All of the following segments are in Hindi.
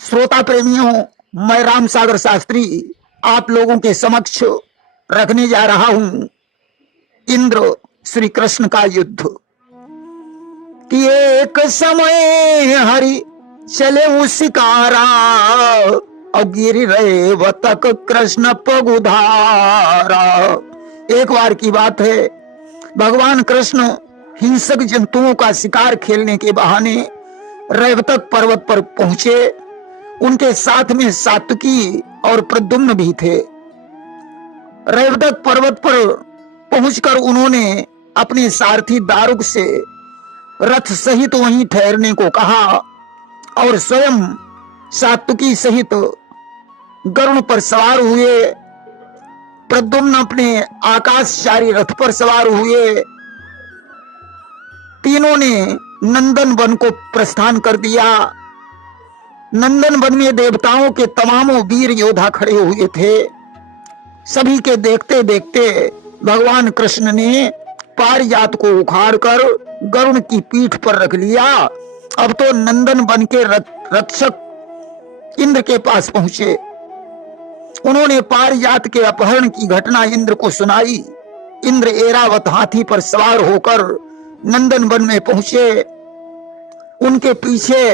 श्रोता प्रेमियों, मैं राम सागर शास्त्री आप लोगों के समक्ष रखने जा रहा हूं इंद्र श्री कृष्ण का युद्ध। कि एक समय हरि चले शिकारा और गिर रहे वतक कृष्ण पगुधारा। एक बार की बात है, भगवान कृष्ण हिंसक जंतुओं का शिकार खेलने के बहाने रेवतक पर्वत पर पहुंचे। उनके साथ में सात्विकी और प्रद्युम्न भी थे। रेवतक पर्वत पर पहुंचकर उन्होंने अपने सारथी दारुक से रथ सहित वहीं ठहरने को कहा और स्वयं सात्विकी सहित गरुड़ पर सवार हुए। प्रद्युम्न अपने आकाशचारी रथ पर सवार हुए। तीनों ने नंदन वन को प्रस्थान कर दिया। नंदन वन में देवताओं के तमामों वीर योद्धा खड़े हुए थे। सभी के देखते देखते भगवान कृष्ण ने पारिजात को उखाड़कर गरुड़ की पीठ पर रख लिया। अब तो नंदन वन के रक्षक इंद्र के पास पहुंचे। उन्होंने पारिजात के अपहरण की घटना इंद्र को सुनाई। इंद्र ऐरावत हाथी पर सवार होकर नंदन वन में पहुंचे। उनके पीछे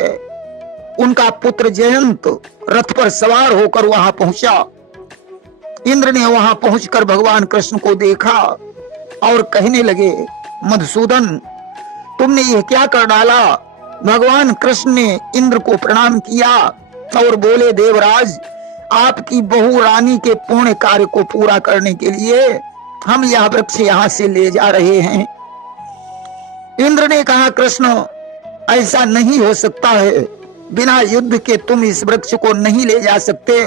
उनका पुत्र जयंत रथ पर सवार होकर वहां पहुंचा। इंद्र ने वहां पहुंचकर भगवान कृष्ण को देखा और कहने लगे, मधुसूदन, तुमने यह क्या कर डाला? भगवान कृष्ण ने इंद्र को प्रणाम किया और बोले, देवराज, आपकी बहु रानी के पूर्ण कार्य को पूरा करने के लिए हम यह वृक्ष यहां से ले जा रहे हैं। इंद्र ने कहा, कृष्ण, ऐसा नहीं हो सकता है। बिना युद्ध के तुम इस वृक्ष को नहीं ले जा सकते।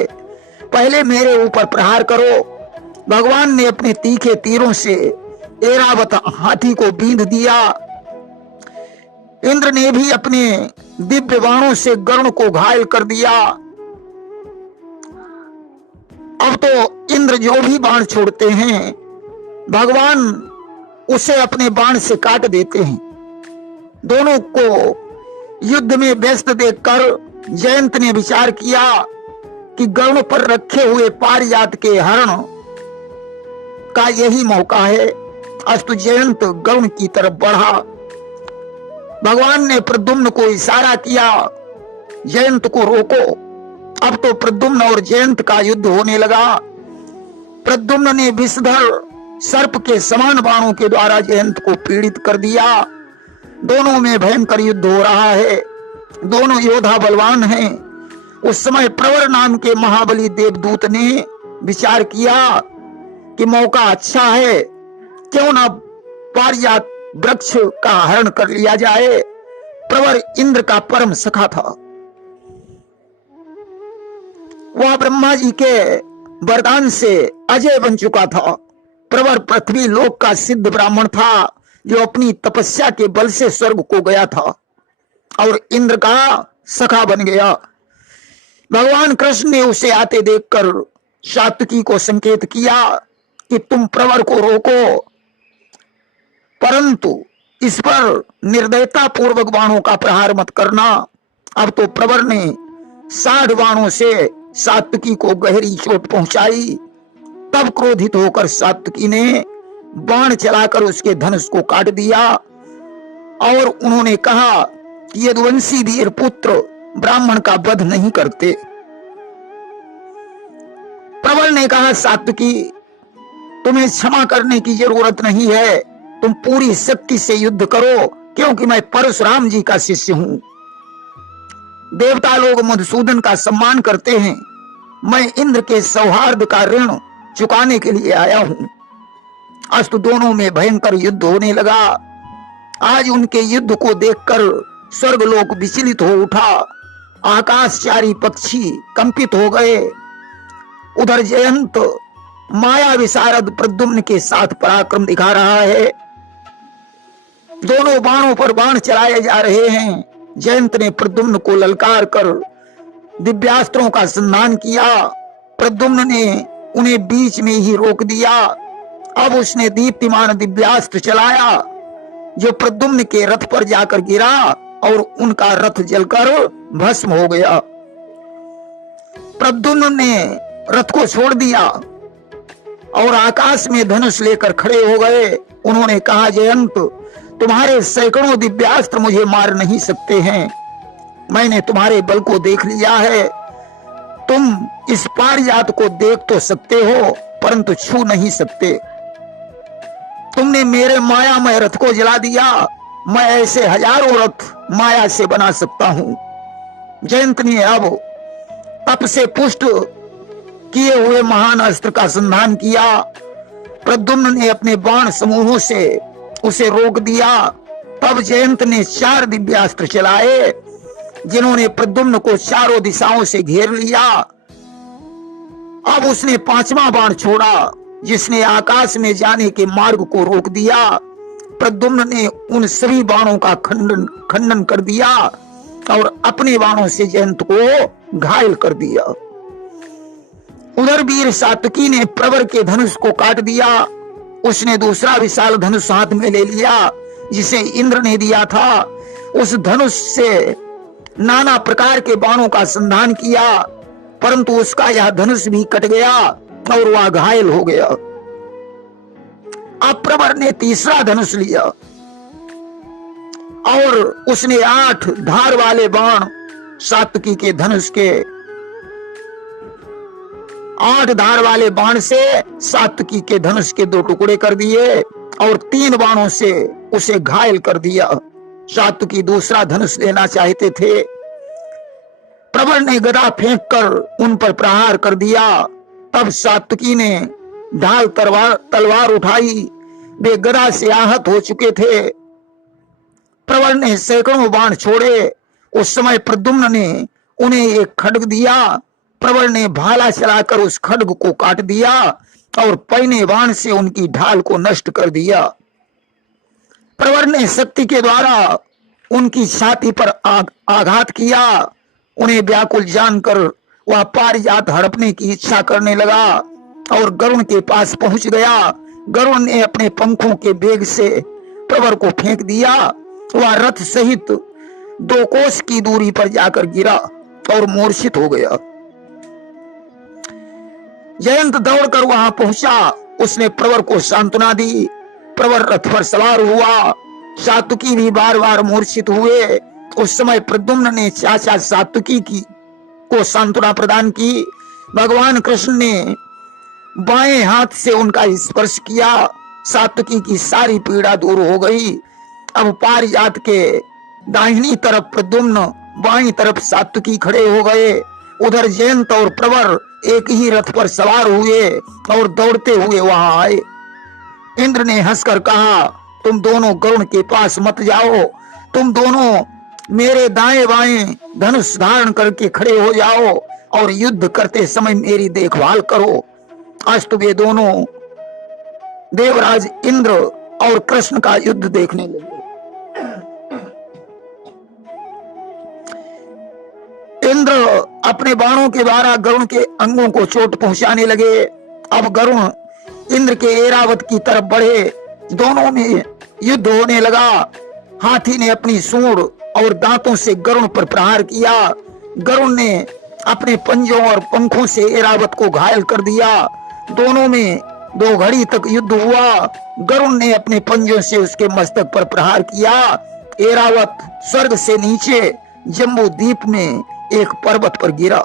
पहले मेरे ऊपर प्रहार करो। भगवान ने अपने तीखे तीरों से ऐरावत हाथी को बींध दिया। इंद्र ने भी अपने दिव्य बाणों से गरुड़ को घायल कर दिया। अब तो इंद्र जो भी बाण छोड़ते हैं, भगवान उसे अपने बाण से काट देते हैं। दोनों को युद्ध में व्यस्त देखकर जयंत ने विचार किया कि गरुड़ पर रखे हुए पारिजात के हरण का यही मौका है। अस्तु जयंत गरुड़ की तरफ बढ़ा। भगवान ने प्रद्युम्न को इशारा किया, जयंत को रोको। अब तो प्रद्युम्न और जयंत का युद्ध होने लगा। प्रद्युम्न ने विषधर सर्प के समान बाणों के द्वारा जयंत को पीड़ित कर दिया। दोनों में भयंकर युद्ध हो रहा है। दोनों योद्धा बलवान हैं। उस समय प्रवर नाम के महाबली देवदूत ने विचार किया कि मौका अच्छा है, क्यों ना पारिजात वृक्ष का हरण कर लिया जाए। प्रवर इंद्र का परम सखा था। वह ब्रह्मा जी के वरदान से अजय बन चुका था। प्रवर पृथ्वी लोक का सिद्ध ब्राह्मण था, जो अपनी तपस्या के बल से स्वर्ग को गया था और इंद्र का सखा बन गया। भगवान कृष्ण ने उसे आते देखकर सात्विकी को संकेत किया कि तुम प्रवर को रोको, परंतु इस पर निर्दयता पूर्वक बाणों का प्रहार मत करना। अब तो प्रवर ने 60 बाणों से सात्विकी को गहरी चोट पहुंचाई। तब क्रोधित होकर सात्विकी ने बाण चलाकर उसके धनुष को काट दिया और उन्होंने कहा कि यदुवंशी वीर पुत्र ब्राह्मण का वध नहीं करते। प्रबल ने कहा, सात्विकी, तुम्हें क्षमा करने की जरूरत नहीं है। तुम पूरी शक्ति से युद्ध करो, क्योंकि मैं परशुराम जी का शिष्य हूं। देवता लोग मधुसूदन का सम्मान करते हैं। मैं इंद्र के सौहार्द का ऋण चुकाने के लिए आया हूं। अस्तु दोनों में भयंकर युद्ध होने लगा। आज उनके युद्ध को देखकर स्वर्गलोक विचलित हो उठा। आकाशचारी पक्षी कंपित हो गए। उधर जयंत माया विशारद प्रद्युम्न के साथ पराक्रम दिखा रहा है। दोनों बाणों पर बाण चलाए जा रहे हैं। जयंत ने प्रद्युम्न को ललकार कर दिव्यास्त्रों का संधान किया। प्रद्युम्न ने उन्हें बीच में ही रोक दिया। अब उसने दीप्तिमान दिव्यास्त्र चलाया, जो प्रद्युम्न के रथ पर जाकर गिरा और उनका रथ जलकर भस्म हो गया। प्रद्युम्न ने रथ को छोड़ दिया और आकाश में धनुष लेकर खड़े हो गए। उन्होंने कहा, जयंत, तुम्हारे सैकड़ों दिव्यास्त्र मुझे मार नहीं सकते हैं। मैंने तुम्हारे बल को देख लिया है। तुम इस पारिजात को देख तो सकते हो परंतु छू नहीं सकते। तुमने मेरे मायामय रथ को जला दिया। मैं ऐसे हजारों रथ माया से बना सकता हूं। जयंत ने अब तप से पुष्ट किए हुए महान अस्त्र का संधान किया। प्रद्युम्न ने अपने बाण समूहों से उसे रोक दिया। तब जयंत ने 4 दिव्यास्त्र चलाए जिन्होंने प्रद्युम्न को चारों दिशाओं से घेर लिया। अब उसने 5वां बाण छोड़ा जिसने आकाश में जाने के मार्ग को रोक दिया। प्रद्युम्न ने उन सभी बाणों का खंडन कर दिया और अपने बाणों से जयंत को घायल कर दिया। उधर वीर सात्विकी ने प्रवर के धनुष को काट दिया। उसने दूसरा विशाल धनुष हाथ में ले लिया जिसे इंद्र ने दिया था। उस धनुष से नाना प्रकार के बाणों का संधान किया परंतु उसका यह धनुष भी कट गया और वह घायल हो गया। अब प्रवर ने तीसरा धनुष लिया और उसने 8 धार वाले बाण सात्विकी के धनुष के 8 धार वाले बाण से सात्विकी के धनुष के 2 टुकड़े कर दिए और 3 बाणों से उसे घायल कर दिया। सात्विकी दूसरा धनुष लेना चाहते थे। प्रवर ने गदा फेंककर उन पर प्रहार कर दिया। तब सात्विकी ने ढाल तलवार उठाई। वे गदा से आहत हो चुके थे। प्रवर ने सैकड़ों बाण छोड़े। उस समय प्रद्युम्न ने उन्हें एक खड्ग दिया। प्रवर ने भाला चलाकर उस खड्ग को काट दिया और पैने बाण से उनकी ढाल को नष्ट कर दिया। प्रवर ने शक्ति के द्वारा उनकी छाती पर आघात किया। उन्हें व्याकुल जानकर वह पारिजात हड़पने की इच्छा करने लगा और गरुण के पास पहुंच गया। गरुण ने अपने पंखों के वेग से प्रवर को फेंक दिया। वह रथ सहित 2 कोस की दूरी पर जाकर गिरा और मूर्छित हो गया। जयंत दौड़कर वहां पहुंचा। उसने प्रवर को सांत्वना दी। प्रवर रथ पर सवार हुआ। सात्विकी भी बार बार मूर्छित हुए। उस समय प्रद्युम्न ने चाचा सात्विकी को सांत्वना प्रदान की। भगवान कृष्ण ने बाएं हाथ से उनका स्पर्श किया। सात्विकी की सारी पीड़ा दूर हो गई। अब पारिजात के दाहिनी तरफ प्रद्युम्न, बाईं तरफ सात्विकी खड़े हो गए। उधर जयंत और प्रवर एक ही रथ पर सवार हुए और दौड़ते हुए वहां आए। इंद्र ने हंसकर कहा, तुम दोनों गरुण के पास मत जाओ। तुम दोनों मेरे दाएं बाएं धनुष धारण करके खड़े हो जाओ और युद्ध करते समय मेरी देखभाल करो। अस्त वे दोनों देवराज इंद्र और कृष्ण का युद्ध देखने लगे। इंद्र अपने बाणों के द्वारा गरुण के अंगों को चोट पहुंचाने लगे। अब गरुण इंद्र के ऐरावत की तरफ बढ़े। दोनों में युद्ध होने लगा। हाथी ने अपनी सूंड और दांतों से गरुण पर प्रहार किया। गरुण ने अपने पंजों और पंखों से ऐरावत को घायल कर दिया। दोनों में 2 घड़ी तक युद्ध हुआ। गरुण ने अपने पंजों से उसके मस्तक पर प्रहार किया। ऐरावत स्वर्ग से नीचे जम्बू द्वीप में एक पर्वत पर गिरा।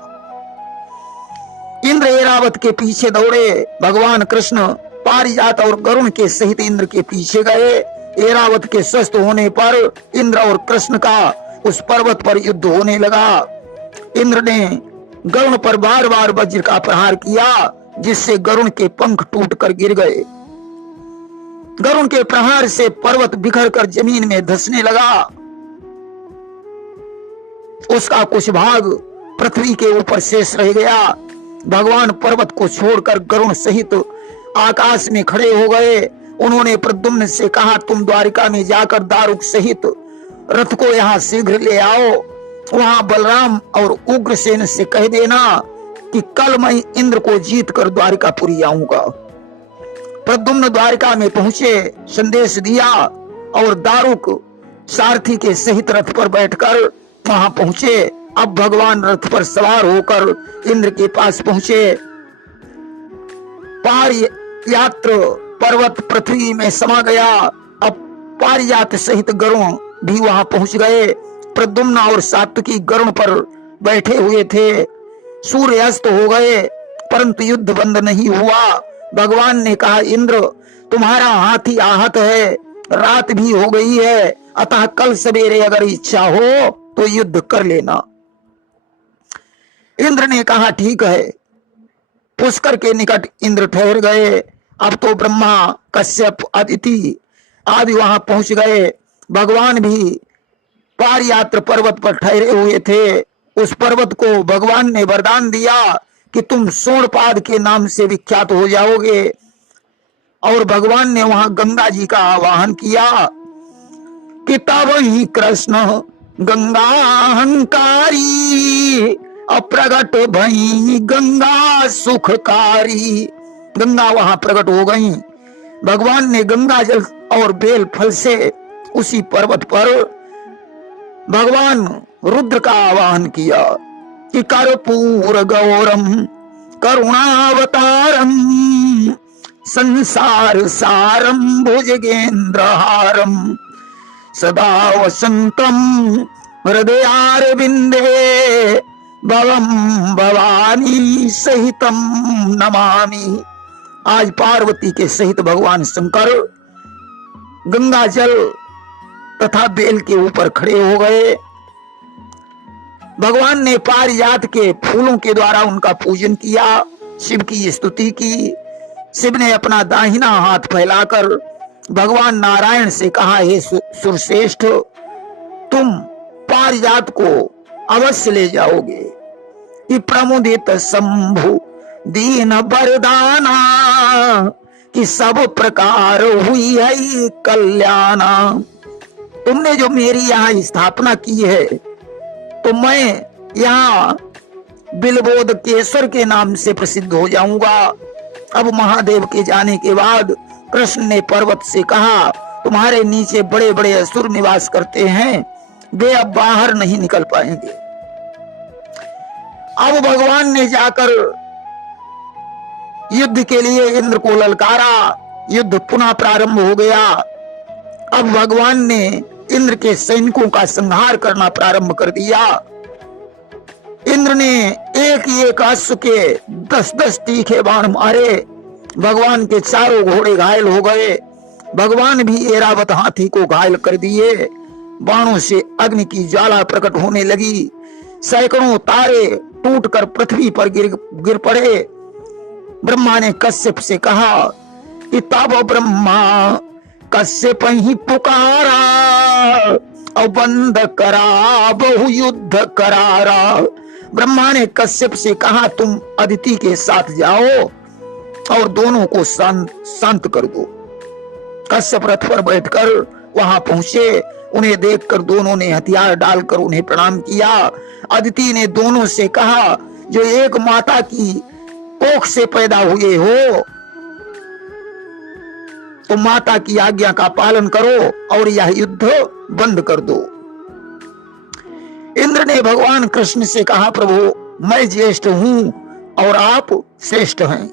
इंद्र ऐरावत के पीछे दौड़े। भगवान कृष्ण पारिजात और गरुण के सहित इंद्र के पीछे गए। ऐरावत के स्वस्थ होने पर इंद्र और कृष्ण का उस पर्वत पर युद्ध होने लगा। इंद्र ने गरुण पर बार बार वज्र का प्रहार किया जिससे गरुण के पंख टूटकर गिर गए। गरुण के प्रहार से पर्वत बिखर कर जमीन में धंसने लगा। उसका कुछ भाग पृथ्वी के ऊपर शेष रह गया। भगवान पर्वत को छोड़कर गरुण सहित आकाश में खड़े हो गए। उन्होंने प्रद्युम्न से कहा, तुम द्वारिका में जाकर दारुक सहित रथ को यहाँ शीघ्र ले आओ। वहां बलराम और उग्रसेन से कह देना कि कल मैं इंद्र को जीत कर द्वारिकापुरी आऊंगा। प्रद्युम्न द्वारिका में पहुंचे, संदेश दिया और दारुक सारथी के सहित रथ पर बैठकर वहां पहुंचे। अब भगवान रथ पर सवार होकर इंद्र के पास पहुंचे। पारियात्र पर्वत पृथ्वी में समा गया। अब पारिजात सहित गरुण भी वहां पहुंच गए। प्रद्युम्न और सात्विकी गरुण पर बैठे हुए थे। सूर्य अस्त हो गए परंतु युद्ध बंद नहीं हुआ। भगवान ने कहा, इंद्र तुम्हारा हाथी आहत है, रात भी हो गई है, अतः कल सवेरे अगर इच्छा हो तो युद्ध कर लेना। इंद्र ने कहा, ठीक है। पुष्कर के निकट इंद्र ठहर गए। अब तो ब्रह्मा, कश्यप, अदिति आदि वहां पहुंच गए। भगवान भी पारियात्र पर्वत पर ठहरे हुए थे। उस पर्वत को भगवान ने वरदान दिया कि तुम सोणपाद के नाम से विख्यात हो जाओगे। और भगवान ने वहां गंगा जी का आवाहन किया कि तब ही कृष्ण गंगा अहंकारी, अप्रगट भई गंगा सुखकारी। गंगा वहां प्रकट हो गई। भगवान ने गंगा जल और बेल फल से उसी पर्वत पर भगवान रुद्र का आवाहन किया कि कर्पूर गौरम करुणावतारम संसार सारम भुजगेंद्रहारम सदा वसंतम हृदयारविंदे भवम भवानी सहितम नमामि। आज पार्वती के सहित भगवान शंकर गंगा जल तथा बेल के ऊपर खड़े हो गए। भगवान ने पारिजात के फूलों के द्वारा उनका पूजन किया, शिव की स्तुति की। शिव ने अपना दाहिना हाथ फैलाकर भगवान नारायण से कहा, हे सुरश्रेष्ठ, तुम पारिजात को अवश्य ले जाओगे कि प्रमुदित शंभु दीन वरदाना, कि सब प्रकार हुई है कल्याणा। तुमने जो मेरी यहाँ स्थापना की है तो मैं यहाँ बिलबोध केसर के नाम से प्रसिद्ध हो जाऊंगा। अब महादेव के जाने के बाद कृष्ण ने पर्वत से कहा, तुम्हारे नीचे बड़े बड़े असुर निवास करते हैं, वे अब बाहर नहीं निकल पाएंगे। अब भगवान ने जाकर युद्ध के लिए इंद्र को ललकारा। युद्ध पुनः प्रारंभ हो गया। अब भगवान ने इंद्र के सैनिकों का संहार करना प्रारंभ कर दिया। इंद्र ने एक एक अश्व के 10-10 तीखे बाण मारे। भगवान के चारों घोड़े घायल हो गए। भगवान भी ऐरावत हाथी को घायल कर दिए। बाणों से अग्नि की ज्वाला प्रकट होने लगी। सैकड़ों तारे टूटकर पृथ्वी पर गिर पड़े। ब्रह्मा ने कश्यप से कहा कि तब ब्रह्मा कश्यप ही पुकारा, और बंद करा बहु युद्ध करारा। ब्रह्मा ने कश्यप से कहा, तुम अदिति के साथ जाओ और दोनों को शांत कर दो। कश्यप रथ पर बैठकर वहां पहुंचे। उन्हें देखकर दोनों ने हथियार डालकर उन्हें प्रणाम किया। अदिति ने दोनों से कहा, जो एक माता की कोख से पैदा हुए हो तो माता की आज्ञा का पालन करो और यह युद्ध बंद कर दो। इंद्र ने भगवान कृष्ण से कहा, प्रभु मैं ज्येष्ठ हूं और आप श्रेष्ठ हैं।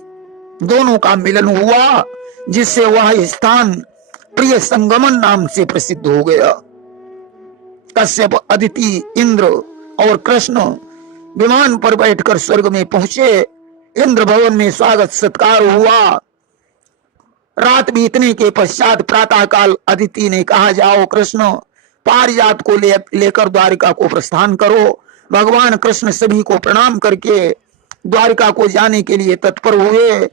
दोनों का मिलन हुआ जिससे वह स्थान प्रिय संगमन नाम से प्रसिद्ध हो गया। कश्यप, अदिति, इंद्र और कृष्ण विमान पर बैठकर स्वर्ग में पहुंचे। इंद्र भवन में स्वागत सत्कार हुआ। रात बीतने के पश्चात प्रातः काल अदिति ने कहा, जाओ कृष्ण पारिजात को लेकर द्वारिका को प्रस्थान करो। भगवान कृष्ण सभी को प्रणाम करके द्वारिका को जाने के लिए तत्पर हुए।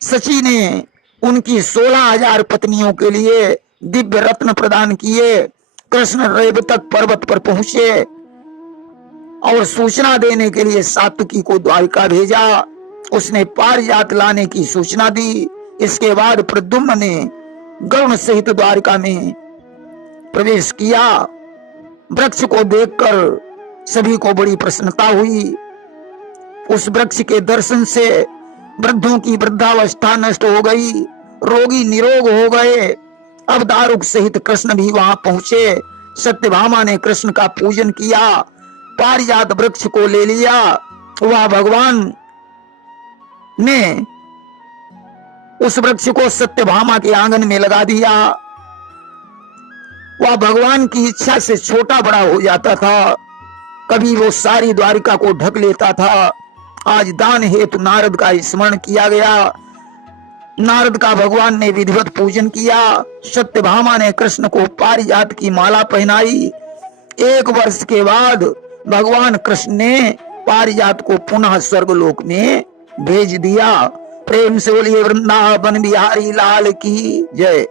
सची ने उनकी 16,000 पत्नियों के लिए दिव्य रत्न प्रदान किए। कृष्ण रेवतक पर्वत पर पहुंचे और सूचना देने के लिए सात्विकी को द्वारिका भेजा। उसने पारिजात लाने की सूचना दी। इसके बाद प्रद्युम्न ने गरुण सहित द्वारिका में प्रवेश किया। वृक्ष को देखकर सभी को बड़ी प्रसन्नता हुई। उस वृक्ष के दर्शन से वृद्धों की वृद्धावस्था नष्ट हो गई, रोगी निरोग हो गए। अब दारुक सहित कृष्ण भी वहां पहुंचे। सत्यभामा ने कृष्ण का पूजन किया, पारिजात वृक्ष को ले लिया। वह भगवान ने उस वृक्ष को सत्यभामा के आंगन में लगा दिया। वह भगवान की इच्छा से छोटा बड़ा हो जाता था, कभी वो सारी द्वारिका को ढक लेता था। आज दान हेतु नारद का स्मरण किया गया। नारद का भगवान ने विधिवत पूजन किया। सत्यभामा ने कृष्ण को पारिजात की माला पहनाई। 1 वर्ष के बाद भगवान कृष्ण ने पारिजात को पुनः स्वर्गलोक में भेज दिया। प्रेम से बोलिए वृंदावन बिहारी लाल की जय।